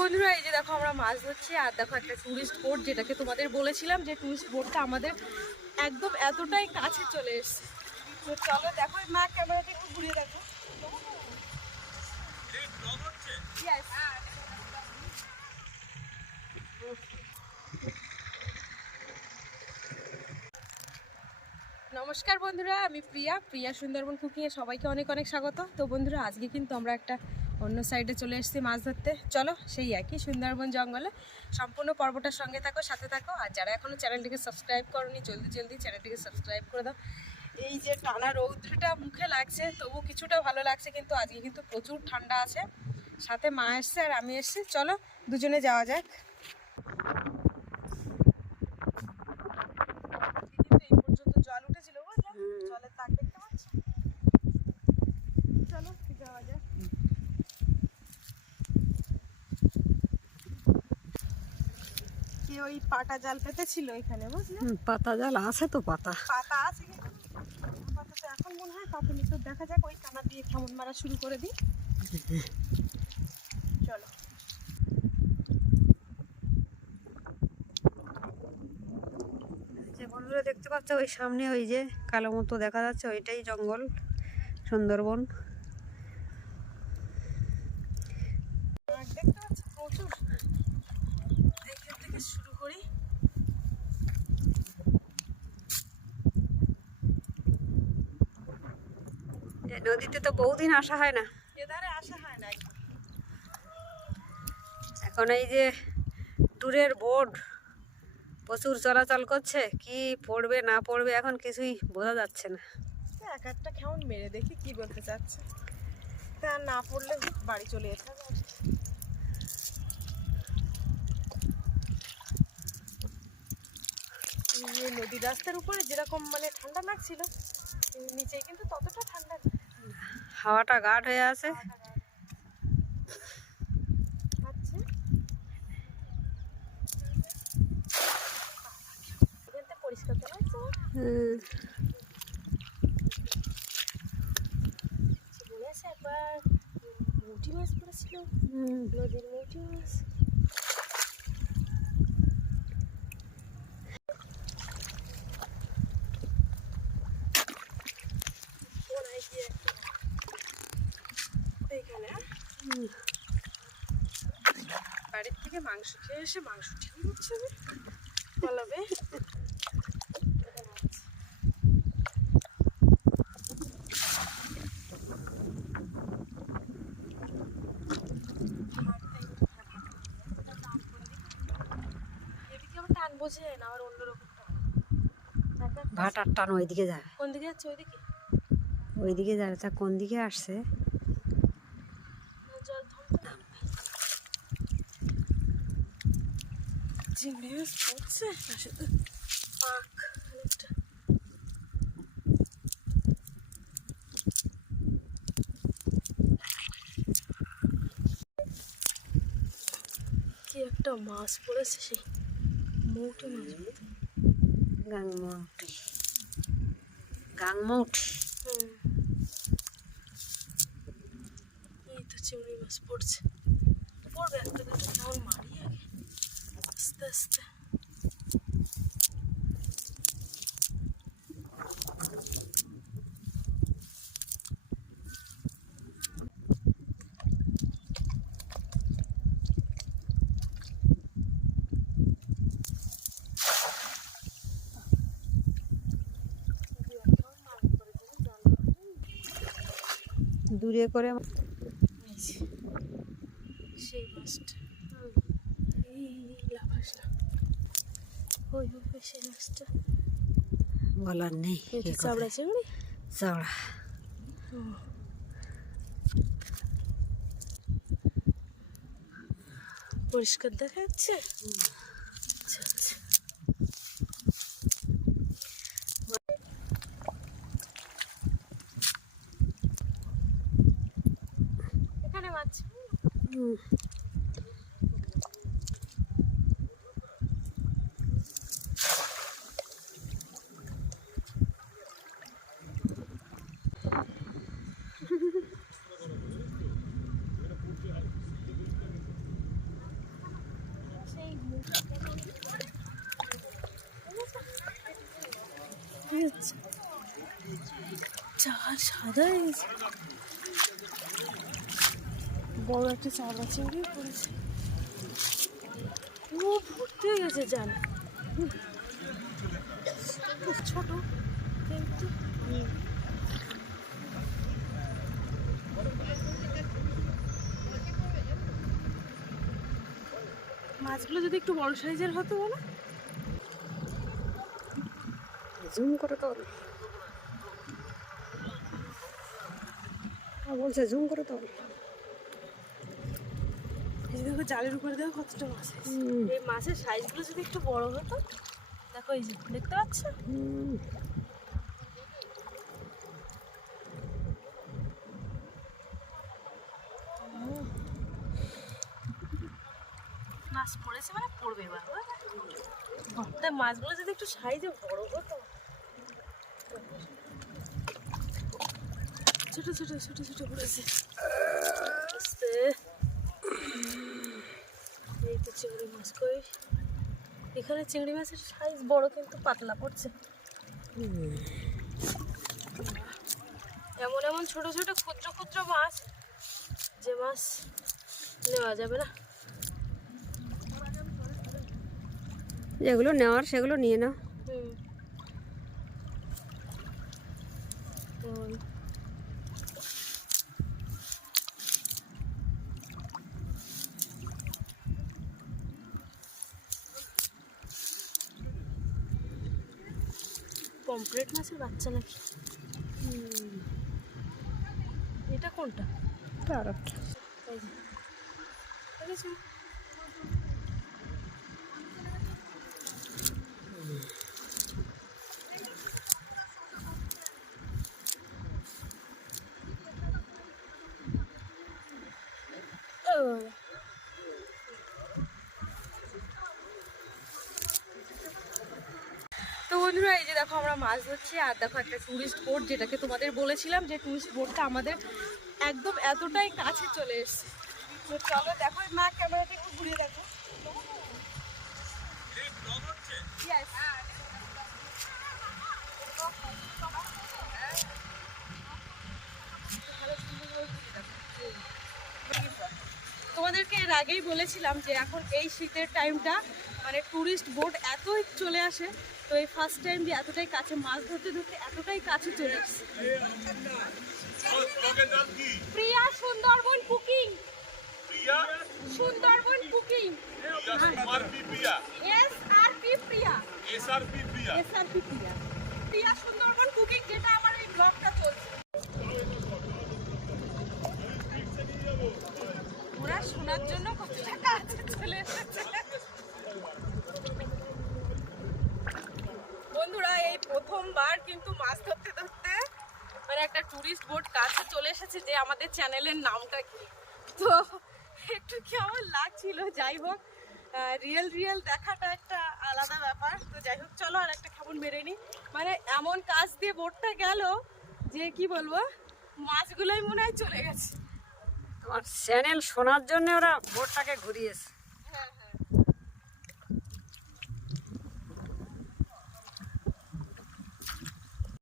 বন্ধুরা, এই যে দেখো আমরা মাছ ধরছি, আর দেখো একটা টুরিস্ট বোট যেটাকে তোমাদের বলেছিলাম যে টুরিস্ট বোটটা আমাদের একদম এতটাই কাছে চলে এসছে। তো চলো দেখো মা ক্যামেরাটা একটু ঘুরিয়ে দেখো। নমস্কার বন্ধুরা, আমি প্রিয়া প্রিয়া সুন্দরবন কুকিংয়ে সবাইকে অনেক অনেক স্বাগত। তো বন্ধুরা, আজকে কিন্তু আমরা একটা অন্য সাইডে চলে এসেছি মাছ ধরতে। চলো, সেই একই সুন্দরবন জঙ্গলে। সম্পূর্ণ পর্বটার সঙ্গে থাকো, সাথে থাকো। আর যারা এখনও চ্যানেলটিকে সাবস্ক্রাইব করনি, জলদি জলদি চ্যানেলটিকে সাবস্ক্রাইব করে দাও। এই যে টানা রৌদ্রটা মুখে লাগছে, তবু কিছুটা ভালো লাগছে, কিন্তু আজকে কিন্তু প্রচুর ঠান্ডা আছে। সাথে মা এসছে আর আমি এসছি। চলো, দুজনে যাওয়া যাক কিন্তু এই পর্যন্ত জল উঠেছিল বুঝলে জলের তাক দেখতে পাচ্ছ চলো যাওয়া যাক কে ওই পাটা জাল পেতেছিল এখানে বুঝলে? পাতা জাল আছে তো পাতা। পাতা আছে আপাতত এখন মনে হয় পাতা তো দেখা যাক ওই কানা দিয়ে কেমন মারা শুরু করে দিই। চলো। যে বন্ধুরা দেখতে পাচ্ছ ওই সামনে ওই যে কালো মতো দেখা যাচ্ছে ওইটাই জঙ্গল সুন্দরবন। দেখতে পাচ্ছ প্রচুর। শুরু করি। নদীতে তো বহুদিন আসা হয় না। এধারে আসা হয় না এখন এই যে দূরের বোর্ড প্রচুর চলাচল করছে কি পড়বে না পড়বে এখন কিছুই বোঝা যাচ্ছে না। এক একটা কেমন মেরে দেখি কি বলতে চাচ্ছে। তা না পড়লে বাড়ি চলে যেতে হবে। আর কি। এই যে নদী রাস্তার উপরে যেরকম মানে ঠান্ডা লাগছিল নিচে কিন্তু ততটা ঠান্ডা হাওয়াটা গাঢ় হয়ে আছে। আচ্ছা। একবার মুটি মাছ পড়েছিল। নদীর মুটি মাছ কোনায় গিয়ে একটা এইখানে হুম। বাড়ির থেকে মাংস খেয়ে এসে মাংস ঠিক হচ্ছে পালাবে এদিকে টান বোঝে না আবার অন্যরকম ভাটার টান ওইদিকে যাবে কোন দিকে যাচ্ছে ওইদিকে? ওইদিকে যাবে তা কোন দিকে আসছে না, জল থামতো না চিংড়ি মাছ পড়ছে পাক কি একটা মাছ পড়েছে সেই মৌটে মাছ। গাংমৌটি গাংমৌটি। এই তো চিংড়ি মাছ পড়ছে পড়বে একটা দুটো কেমন মারি আগে আস্তে আস্তে। দূরে করে সেই মাছটা। ওই সেই মাছটা বলার নেই কথা। চিংড়ি? চাওড়া পরিষ্কার দেখা যাচ্ছে? আচ্ছা আচ্ছা। এখানে মাছ? হুম। চাল সাদা হয়ে গেছে বড় একটা চালা চিংড়ি পড়েছে। ও হয়ে গেছে জান ছোট, কিন্তু। মাছগুলো যদি একটু বড় সাইজের হতো বলো? জুম করে তোল ও বলছে জুম করে তো এই দেখো জালের উপরে দেখো কতটা মাছ। এই মাছের সাইজগুলো যদি একটু বড় হতো দেখো এই যে দেখতে পাচ্ছ? পড়বে তা মাছগুলো যদি একটু সাইজে বড় হতো। ছোট ছোট ছোট ছোট আস্তে। এই তো চিংড়ি মাছ কই। এখানে চিংড়ি মাছের সাইজ বড় কিন্তু পাতলা পড়ছে। এমন এমন ছোট ছোট, ক্ষুদ্র ক্ষুদ্র মাছ, যে মাছ নেওয়া যাবে না। যেগুলো নেওয়ার সেগুলো নিয়ে নাও। হুম ওই মাছের বাচ্চা নাকি? এটা কোনটা? এই তো বন্ধুরা, এই যে দেখো আমরা মাছ ধরছি, আর দেখো একটা টুরিস্ট বোট যেটাকে তোমাদের বলেছিলাম যে টুরিস্ট বোটটা আমাদের একদম এতটাই কাছে চলে এসছে তো চলো দেখো, মা, ক্যামেরাটা একটু ঘুরিয়ে দেখো Yes. তোমাদেরকে এর আগেই বলেছিলাম যে এখন এই শীতের টাইমটা মানে ট্যুরিস্ট বোট এতই চলে আসে তো এই ফার্স্ট টাইম যে এতটাই কাছে মাছ ধরতে ধরতে এতটাই কাছে চলে এসছে। Priya Sundarban cooking Sundarban cooking S R P Priya. S R P Priya. Priya. Sundarban cooking যেটা আমার এই ব্লগটা চলছে। শোনার জন্য কত টাকা আছে চলে বন্ধুরা, এই প্রথমবার কিন্তু মাছ ধরতে ধরতে মানে একটা টুরিস্ট বোট কাছে চলে এসেছে যে আমাদের চ্যানেলের নামটা কি। তো একটু কেমন লাগছিল? যাই হোক রিয়েল রিয়েল দেখাটা একটা আলাদা ব্যাপার। তো যাই হোক, চলো আর একটা খাবন মেরে নি মানে এমন কাজ দিয়ে বোটটা গেল যে কি বলব, মাছগুলোই মনে হয় চলে গেছে। তোমার চ্যানেল শোনার জন্য ওরা ভোটটাকে ঘুরিয়েছে।